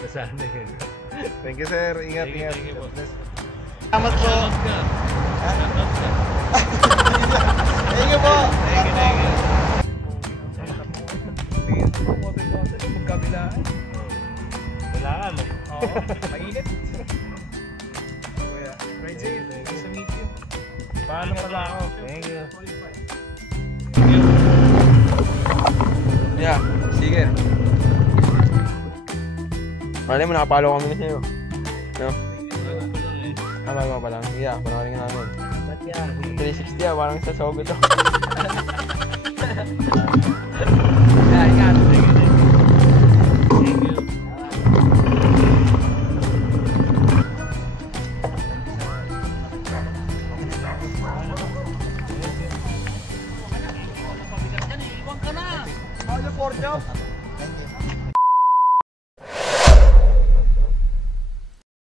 Nasaan na yun. Thank you, sir. Ingat, ingat. Thank you po. Salamat po. Shoutout ka. Shoutout ka. Thank you po. Thank you, thank you. Tingin po, magkabilaan. Kailangan eh. Oo, mainit. Kuya, right safe. Nice to meet you. Paano pala ako? Thank you. Yeah, sige. Malay mo, nakapalo kami na sa'yo. No? Bago pa lang. Yeah, panoorin nga namin. Ba't yan? 360 parang sa sogo to. Yeah, ingat. Thank you, thank you. Thank you. All the 4 job. Thank you.